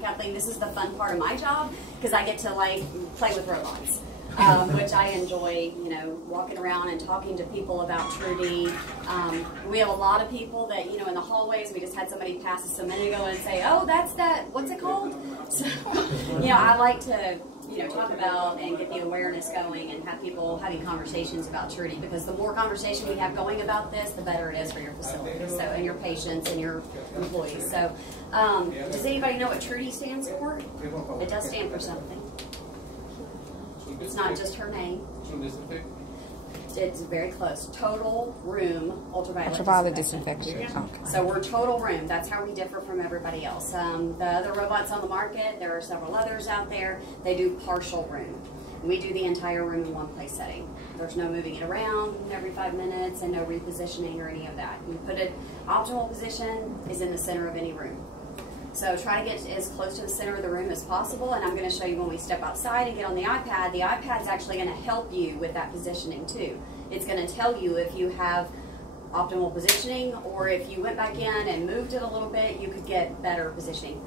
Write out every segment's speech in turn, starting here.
Kathleen, this is the fun part of my job because I get to like play with robots. Which I enjoy, you know, walking around and talking to people about Trudy. We have a lot of people that, you know, in the hallways, we just had somebody pass us a minute ago and say, oh, that's that, what's it called? So, you know, I like to, you know, talk about and get the awareness going and have people having conversations about Trudy, because the more conversation we have going about this, the better it is for your facility, so, and your patients and your employees. So, does anybody know what Trudy stands for? It does stand for something. It's not just her name. It's very close. Total Room Ultraviolet Disinfection. Okay. So we're Total Room. That's how we differ from everybody else. The other robots on the market, there are several others out there. They do partial room. We do the entire room in one place setting. There's no moving it around every 5 minutes and no repositioning or any of that. You put it, optimal position is in the center of any room. So try to get as close to the center of the room as possible, and I'm going to show you when we step outside and get on the iPad's actually going to help you with that positioning too. It's going to tell you if you have optimal positioning, or if you went back in and moved it a little bit, you could get better positioning.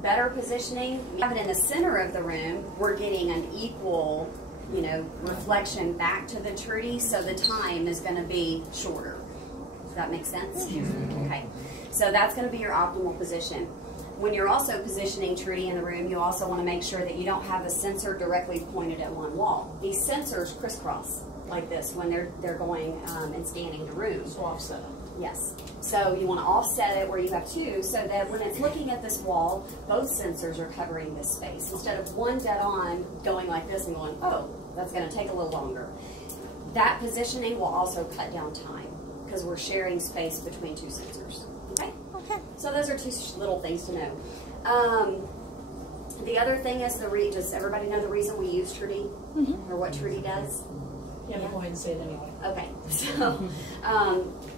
Better positioning, we have it in the center of the room, we're getting an equal, you know, reflection back to the Trudy, so the time is going to be shorter. Does that make sense? Okay. So that's going to be your optimal position. When you're also positioning Trudy in the room, you also want to make sure that you don't have a sensor directly pointed at one wall. These sensors crisscross like this when they're going and scanning the room. So offset it. Yes. So you want to offset it where you have two, so that when it's looking at this wall, both sensors are covering this space. Instead of one dead on going like this and going, oh, that's going to take a little longer. That positioning will also cut down time because we're sharing space between two sensors. Okay? Okay. So those are two little things to know. The other thing is, does everybody know the reason we use Trudy? Or what Trudy does? Yeah, go ahead and say it anyway. Okay. So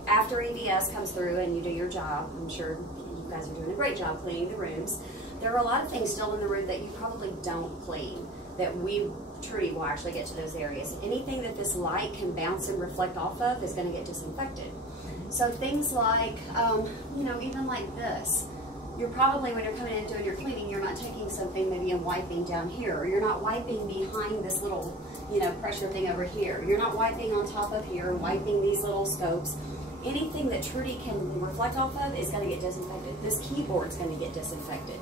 after EVS comes through and you do your job, I'm sure you guys are doing a great job cleaning the rooms. There are a lot of things still in the room that you probably don't clean, that Trudy will actually get to those areas. Anything that this light can bounce and reflect off of is going to get disinfected. So things like, you know, even like this, you're probably, when you're coming in and doing your cleaning, you're not taking something maybe and wiping down here, or you're not wiping behind this little, you know, pressure thing over here. You're not wiping on top of here, wiping these little scopes. Anything that Trudy can reflect off of is going to get disinfected. This keyboard's going to get disinfected.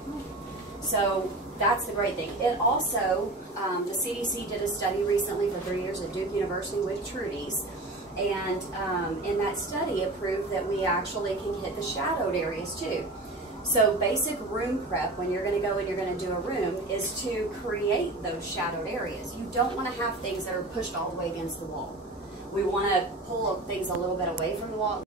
So that's the great thing. It also, the CDC did a study recently for 3 years at Duke University with Trudy's. And in that study, it proved that we actually can hit the shadowed areas too. So basic room prep, when you're going to go and you're going to do a room, is to create those shadowed areas. You don't want to have things that are pushed all the way against the wall. We want to pull things a little bit away from the wall.